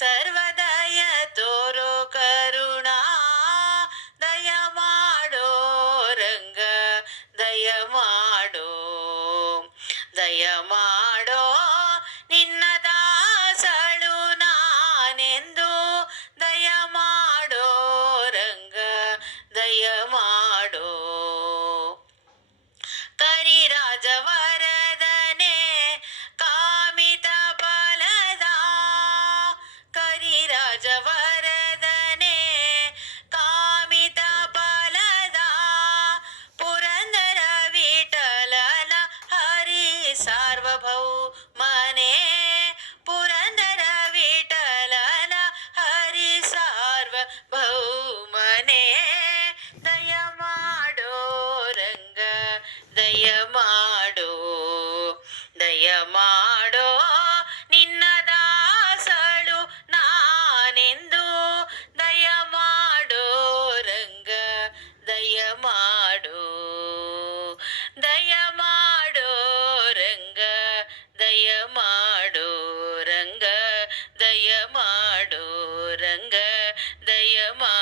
சர்வதய தோரோ Karuna தயமாடோரங்க தயமாடோ தயமாடோ Pope. Oh. தயமாடோரங்க தயமா